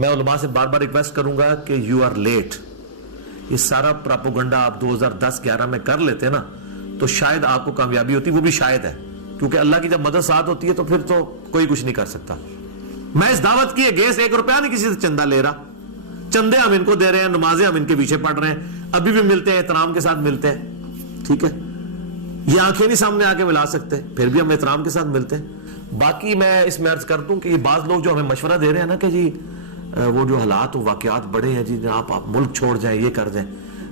میں علماء سے بار بار ریکویسٹ کروں گا کہ یو آر لیٹ. یہ سارا پراپوگنڈا آپ 2010-11 میں کر لیتے نا تو شاید آپ کو کامیابی ہوتی, وہ بھی شاید ہے, کیونکہ اللہ کی جب مدد ساتھ ہوتی ہے تو پھر تو کوئی کچھ نہیں کر سکتا. میں اس دعوت کی گیس 1 روپیہ نہیں کسی سے چندہ لے رہا, چندے ہم ان کو دے رہے ہیں, نمازیں ہم ان کے پیچھے پڑھ رہے ہیں, ابھی بھی ملتے ہیں, احترام کے ساتھ ملتے ہیں, ٹھیک ہے. یہ آنکھیں نہیں سامنے آ کے ملا سکتے, پھر بھی ہم احترام کے ساتھ ملتے ہیں. باقی میں اس میں عرض کر دوں کہ یہ بعض لوگ جو ہمیں مشورہ دے رہے ہیں نا کہ جی وہ جو حالات و واقعات بڑے ہیں جی, آپ ملک چھوڑ جائیں, یہ کر دیں.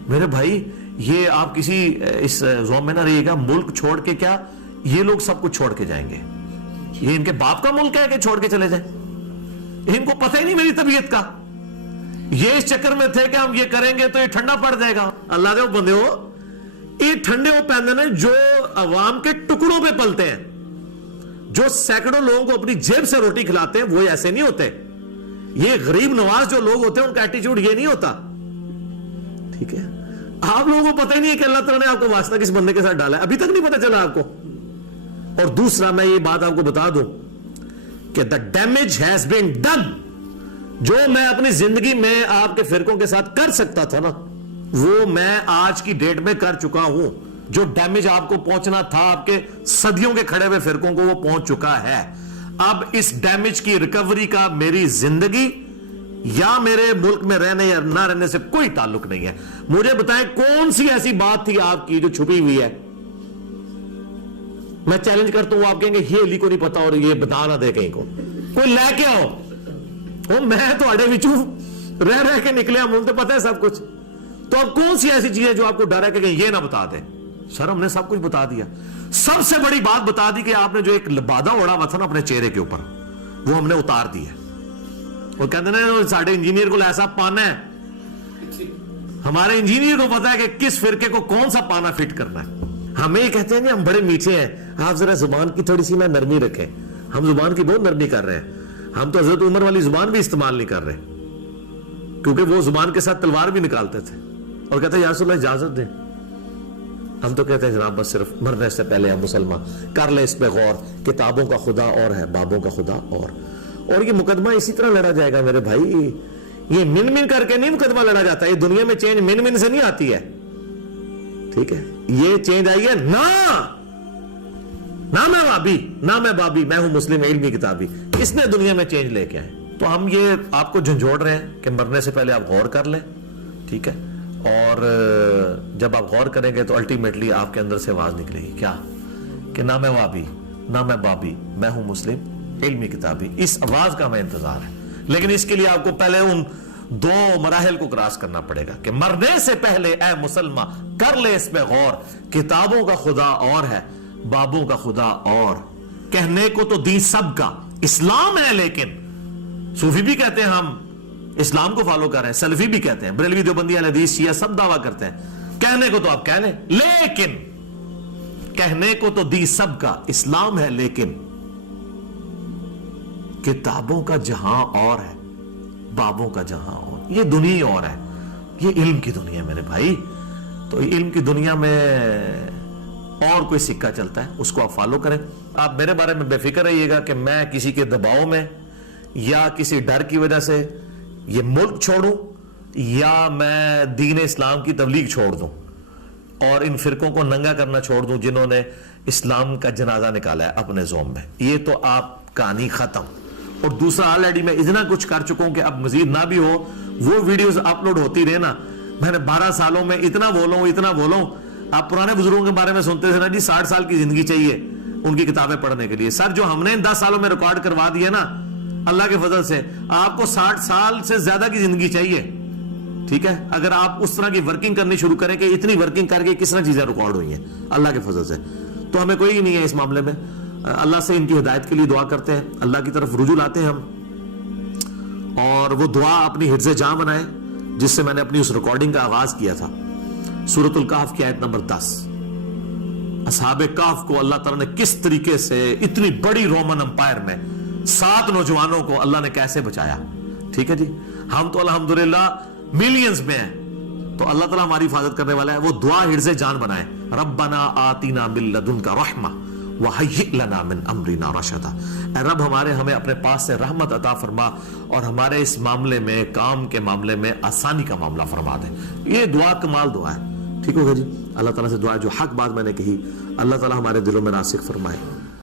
میرے بھائی یہ آپ کسی اس زوم میں نہ رہیے گا, ملک چھوڑ کے کیا, یہ لوگ سب کچھ چھوڑ کے جائیں گے. یہ ان کے باپ کا ملک ہے کہ چھوڑ کے چلے جائیں, ان کو پتہ ہی نہیں میری طبیعت کا. یہ اس چکر میں تھے کہ ہم یہ کریں گے تو یہ ٹھنڈا پڑ جائے گا. اللہ دے بندے ہو, یہ ٹھنڈے وہ پہنتے ہیں جو عوام کے ٹکڑوں پہ پلتے ہیں, جو سینکڑوں لوگوں کو اپنی جیب سے روٹی کھلاتے ہیں, وہ ایسے نہیں ہوتے. یہ غریب نواز جو لوگ ہوتے ہیں ان کا ایٹیچیوڈ یہ نہیں ہوتا, ٹھیک ہے. آپ لوگوں کو پتہ ہی نہیں ہے کہ اللہ تعالیٰ نے آپ کو واسطہ کس بندے کے ساتھ ڈالا ہے, ابھی تک نہیں پتہ چلا آپ کو. اور دوسرا میں یہ بات آپ کو بتا دوں کہ the damage has been done. جو میں اپنی زندگی میں آپ کے فرقوں کے ساتھ کر سکتا تھا نا, وہ میں آج کی ڈیٹ میں کر چکا ہوں. جو ڈیمیج آپ کو پہنچنا تھا آپ کے صدیوں کے کھڑے ہوئے فرقوں کو, وہ پہنچ چکا ہے. اب اس ڈیمیج کی ریکوری کا میری زندگی یا میرے ملک میں رہنے یا نہ رہنے سے کوئی تعلق نہیں ہے. مجھے بتائیں کون سی ایسی بات تھی آپ کی جو چھپی ہوئی ہے. میں چیلنج کرتا ہوں, آپ کہیں گے یہ علی کو نہیں پتا اور یہ بتا نہ دے کہیں کو, کوئی لے کے آؤ. میں تو اڑے وچوں رہ رہ کے نکلے, ہم تو پتہ ہے سب کچھ. تو اب کون سی ایسی چیز ہے جو آپ کو ڈر ہے کہ یہ نہ بتا دیں. سر ہم نے سب کچھ بتا دیا. سب سے بڑی بات بتا دی کہ آپ نے جو ایک لبادہ اڑا ہوا تھا نا اپنے چہرے کے اوپر, وہ ہم نے اتار دیا. وہ کہتے ہیں ساڑھے انجینئر کو ایسا پانا ہے, ہمارے انجینئر کو پتا ہے کہ کس فرقے کو کون سا پانا فٹ کرنا ہے. ہمیں یہ کہتے ہیں کہ ہم بڑے میٹھے ہیں, آپ ذرا زبان کی تھوڑی سی نہ نرمی رکھیں. ہم زبان کی بہت نرمی کر رہے ہیں. ہم تو حضرت عمر والی زبان بھی استعمال نہیں کر رہے, کیونکہ وہ زبان کے ساتھ تلوار بھی نکالتے تھے اور کہتے ہیں یا رسول اللہ اجازت دیں. ہم تو کہتے ہیں جناب بس صرف مرنے سے پہلے ہم مسلمان کر لیں اس پہ غور, کتابوں کا خدا اور ہے, بابوں کا خدا اور یہ مقدمہ اسی طرح لڑا جائے گا میرے بھائی. یہ من من کر کے نہیں مقدمہ لڑا جاتا, یہ دنیا میں چینج من من سے نہیں آتی ہے, ٹھیک ہے. یہ چینج آئی ہے نہ میں وابی نہ میں بابی, میں ہوں مسلم علمی کتابی. اس نے دنیا میں چینج لے کے آئے. تو ہم یہ آپ کو جھنجھوڑ رہے ہیں کہ مرنے سے پہلے آپ غور کر لیں, ٹھیک ہے. اور جب آپ غور کریں گے تو الٹیمیٹلی آپ کے اندر سے آواز نکلے گی کیا, کہ نہ میں وابی نہ میں بابی, میں ہوں مسلم علمی کتابی. اس آواز کا ہمیں انتظار ہے, لیکن اس کے لیے آپ کو پہلے ان 2 مراحل کو کراس کرنا پڑے گا کہ مرنے سے پہلے اے مسلمان کر لے اس پہ غور, کتابوں کا خدا اور ہے, بابوں کا خدا اور. کہنے کو تو دین سب کا اسلام ہے, لیکن صوفی بھی کہتے ہیں ہم اسلام کو فالو کر رہے ہیں, سلفی بھی کہتے ہیں, بریلوی دیوبندی اہل حدیث شیعہ سب دعویٰ کرتے ہیں. کہنے کو تو آپ کہہ لیں, لیکن کہنے کو تو دین سب کا اسلام ہے, لیکن کتابوں کا جہاں اور ہے, بابوں کا جہاں اور. یہ دنیا اور ہے, یہ علم کی دنیا میرے بھائی. تو علم کی دنیا میں اور کوئی سکہ چلتا ہے, اس کو آپ فالو کریں. آپ میرے بارے میں بے فکر رہیے گا کہ میں کسی کے دباؤ میں یا کسی ڈر کی وجہ سے یہ ملک چھوڑوں یا میں دین اسلام کی تبلیغ چھوڑ دوں اور ان فرقوں کو ننگا کرنا چھوڑ دوں جنہوں نے اسلام کا جنازہ نکالا ہے اپنے زوم میں. یہ تو آپ کہانی ختم. اور دوسرا آلریڈی میں اتنا کچھ کر چکا ہوں کہ اب مزید نہ بھی ہو. وہ ویڈیوز اپلوڈ ہوتی رہے نا, میں نے 12 سالوں میں اتنا بولوں. آپ پرانے بزرگوں کے بارے میں سنتے تھے نا جی 60 سال کی زندگی چاہیے ان کی کتابیں پڑھنے کے لیے. سر جو ہم نے 10 سالوں میں ریکارڈ کروا دیا نا اللہ کے فضل سے, آپ کو 60 سال سے زیادہ کی زندگی چاہیے, ٹھیک ہے. اگر آپ اس طرح کی ورکنگ کرنی شروع کریں کہ اتنی ورکنگ کر کے کس طرح چیزیں ریکارڈ ہوئی ہیں اللہ کے فضل سے, تو ہمیں کوئی نہیں ہے اس معاملے میں. اللہ سے ان کی ہدایت کے لیے دعا کرتے ہیں, اللہ کی طرف رجوع لاتے ہیں ہم, اور وہ دعا اپنی حفظ جاں بنائے جس سے میں نے اپنی اس ریکارڈنگ کا آغاز کیا تھا. سورۃ الکہف کی آیت نمبر 10. اصحاب کہف کو اللہ تعالیٰ نے کس طریقے سے اتنی بڑی رومن امپائر میں 7 نوجوانوں کو اللہ نے کیسے بچایا, ٹھیک ہے جی. ہم تو الحمدللہ ملینز میں ہیں, تو اللہ تعالیٰ ہماری حفاظت کرنے والا ہے. وہ دعا حرز جان بنائے, ربنا آتینا من لدنک رحمہ وَحَيِّئْ لَنَا مِنْ أَمْرِنَا رَشَدًا، اے رب ہمارے ہمیں اپنے پاس سے رحمت عطا فرما اور ہمارے اس معاملے میں، کام کے معاملے میں آسانی کا معاملہ فرما دے۔ یہ دعا کمال دعا ہے، ٹھیک ہوگا جی۔ اللہ تعالیٰ سے دعا ہے جو حق بات میں نے کہی اللہ تعالیٰ ہمارے دلوں میں راسخ فرمائے۔